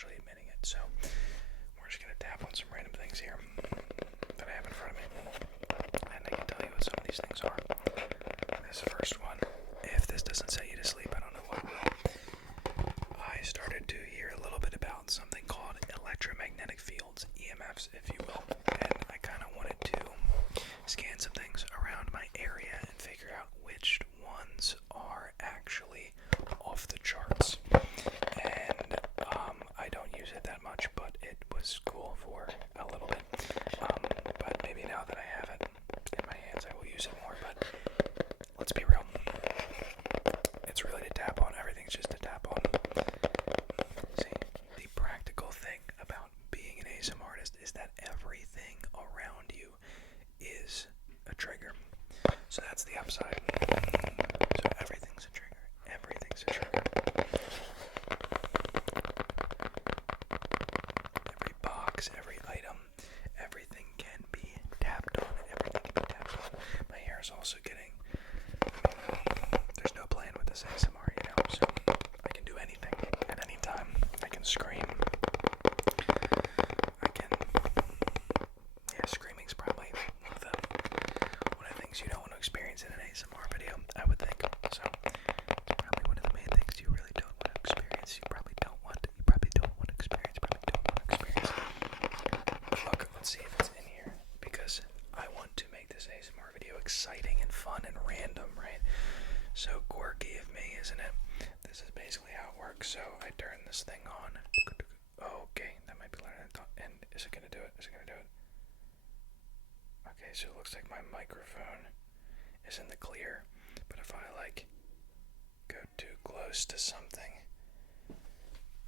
actually admitting it. So we're just going to tap on some random things here that I have in front of me, and I can tell you what some of these things are. This first one, if this doesn't set you to sleep, I don't know what will. I started to hear a little bit about something called electromagnetic fields, EMFs, if you will, and I kind of wanted to scan some things around my area and figure out which ones are actually off the charts. And I don't use it that much, but it was cool for a little bit. But maybe now that I have it in my hands, I will use it more. But let's be real. It's really to tap on. Everything's just to tap on. See, the practical thing about being an ASMR artist is that everything around you is a trigger. So that's the upside. So everything's a trigger. Everything's a trigger. Every box, every item, everything can be tapped on. Everything can be tapped on. My hair is also getting... there's no playing with this ASMR, you know, so I can do anything at any time. I can scream. Screaming's probably one of the things you don't want to experience in an ASMR video, I would think. So it's probably one of the main things you really don't want to experience. You probably don't want to experience. Look, let's see if it's in here, because I want to make this ASMR video exciting and fun and random, right? So quirky of me, isn't it? This is basically how it works. So I turn this thing on. Okay, that might be louder than I thought. And is it gonna do it? Okay, so it looks like my microphone is in the clear, but if I go too close to something,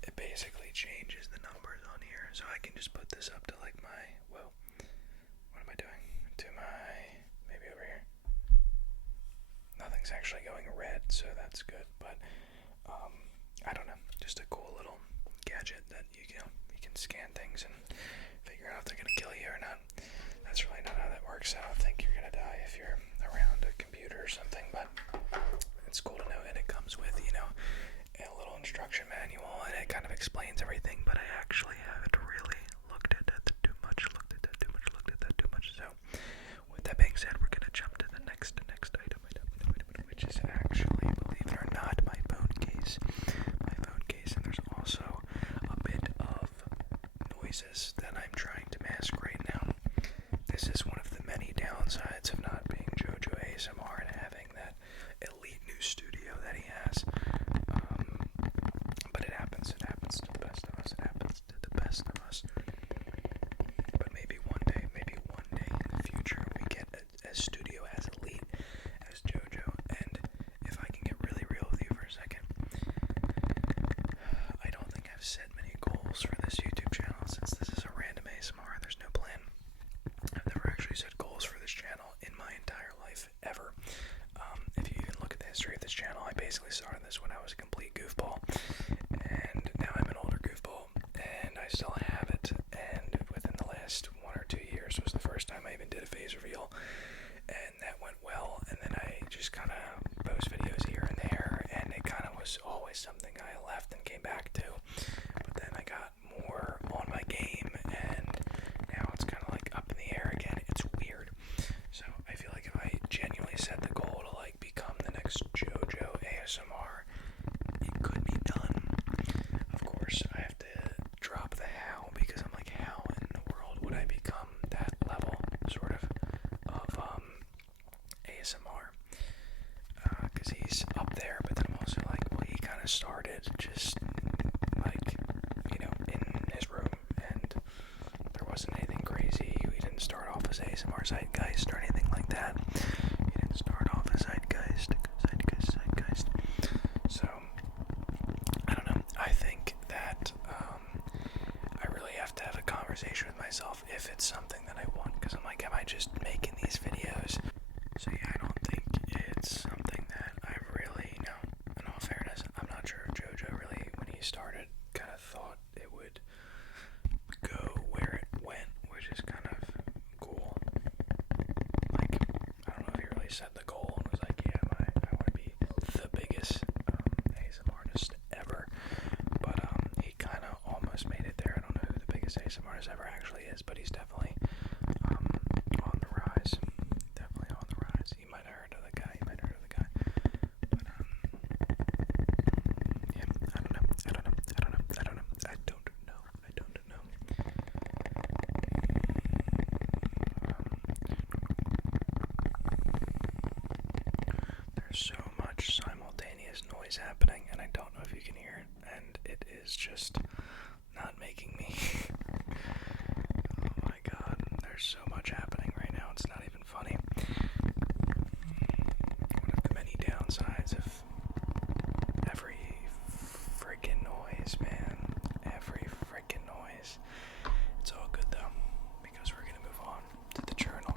it basically changes the numbers on here. So I can just put this up to what am I doing? Maybe over here. Nothing's actually going red, so that's good, but I don't know, just a cool little gadget that you can scan things and figure out if they're gonna kill you or not. That's really not how that works. I don't think you're gonna die if you're around a computer or something, but it's cool to know, and it comes with, a little instruction manual, and it kind of explains everything, but I actually haven't really looked at that too much. So, with that being said, we're gonna jump to the next item, which is actually, believe it or not, my phone case. And there's also a bit of noises that I'm trying to mask right now. This is one of the many downsides of not being JoJo ASMR and having that elite new studio that he has. But it happens to the best of us. But maybe one day in the future, we get a studio as elite as JoJo. And if I can get really real with you for a second, I don't think I've set many goals for this YouTube channel, since this is a random ASMR. There's no plan. I've never actually set goals for this channel in my entire life, ever. If you even look at the history of this channel, I basically started this when I was a complete goofball, and now I'm an older goofball, and I still have it, and within the last 1 or 2 years was the first time I even did a phase reveal, and that went well, and then I just kind of post videos here and there, and it kind of was always something I left and came back to, but then I got more on my game, and now it's kind of up in the air again. It's weird. So I feel like if I genuinely set the goal to become the next JoJo ASMR, it could be done. Of course, I have to drop the how, because I'm how in the world would I become that level, sort of ASMR? Because he's up there, but then I'm also he kind of started just in his room, and there wasn't anything crazy. We didn't start off as ASMR Zeitgeist or anything like that. He didn't start off as Zeitgeist. So, I don't know. I think that I really have to have a conversation with myself if it's something that I want, because I'm am I just making these videos? So yeah, I don't think it's something that I really, in all fairness, I'm not sure if JoJo really, when he started, kind of thought it would go where it went, which is kind of cool. I don't know if he really set the goal and was yeah, I want to be the biggest ASMR artist ever, but he kind of almost There's so much simultaneous noise happening, and I don't know if you can hear it, and it is just not making me. Oh my god, there's so much happening right now, it's not even funny. One of the many downsides of every freaking noise, man. Every freaking noise. It's all good though, because we're gonna move on to the journal,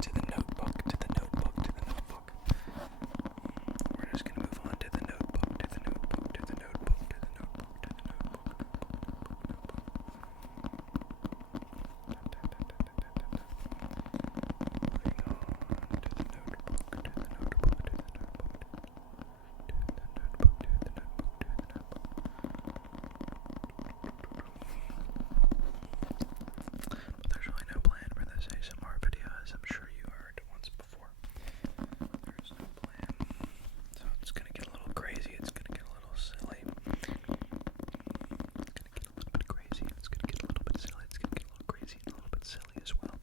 to the notebook, to the notebook, to the notebook. We're just gonna move on to the notebook, to the notebook, to the notebook, to the notebook, to the notebook, But there's really no plan for this ASMR video, as I'm sure you heard once before. There's no plan. So it's gonna get a little crazy, it's gonna get a little silly. It's gonna get a little bit crazy, it's gonna get a little bit silly, it's gonna get a little crazy and a little bit silly as well.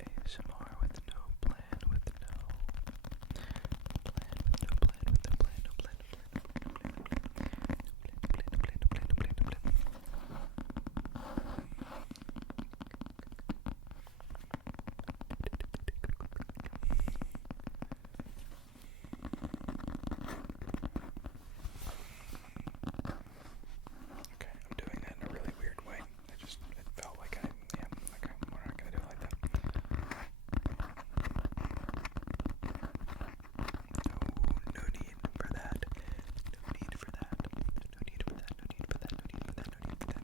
ASMR with no plan, with no plan, with no plan, with no plan, no plan, no plan, no plan, no plan, no plan, no plan, no plan, no plan. Okay, I'm doing that in a really weird way. It felt like we're not gonna do it like that. No need for that. No need for that. No need for that. No need for that. No need for that. No need for that.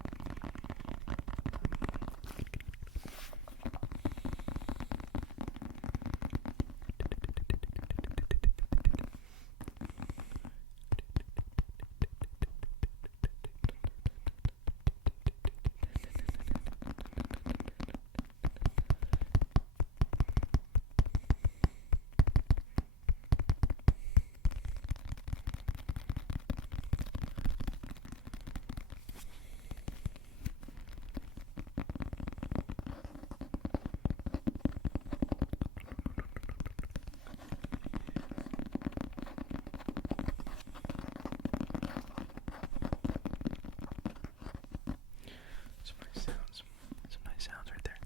Some nice sounds right there.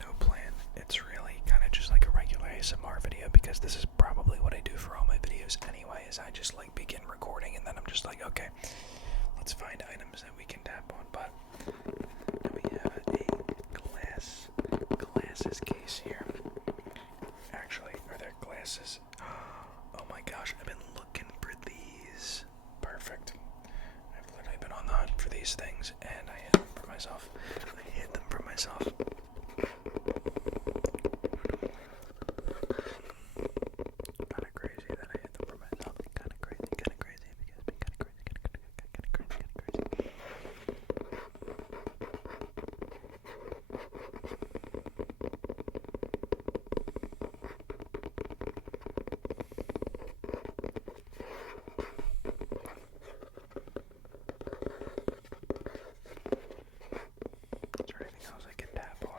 No plan. It's really kind of just like a regular ASMR video, because this is probably what I do for all my videos anyway, is I just like begin recording and then I'm just like, okay, let's find items that we can tap on. But we have a glasses case here. Actually, are there glasses? Oh my gosh, I've been looking for these. Perfect. I've literally been on the hunt for these things, and I hid them for myself. Kinda crazy that I hid them for myself. Kinda crazy because kinda crazy. Is there anything else I can tap on?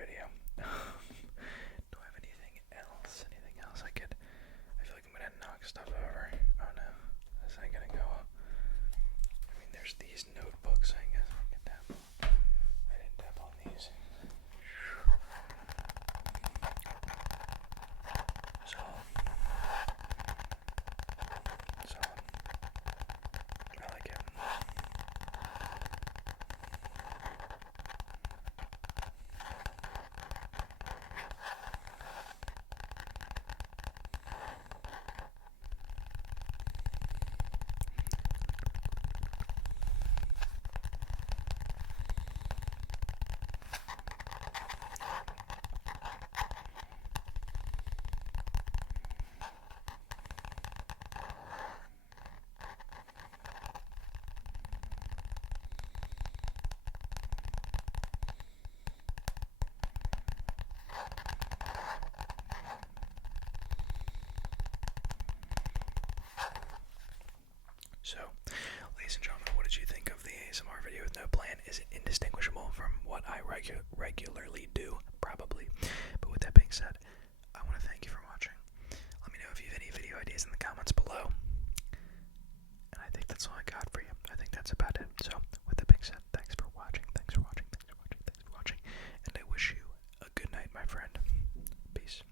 video. Do I have anything else? Anything else I could? I feel like I'm gonna knock stuff over. Oh no, this ain't gonna go. I mean, there's these notebooks. I guess I can tap. I didn't tap on these. So I like it. So, ladies and gentlemen, what did you think of the ASMR video with no plan? Is it indistinguishable from what I regularly do? Probably. But with that being said, I want to thank you for watching. Let me know if you have any video ideas in the comments below. And I think that's all I got for you. I think that's about it. So, with that being said, thanks for watching. Thanks for watching. Thanks for watching. Thanks for watching. And I wish you a good night, my friend. Peace.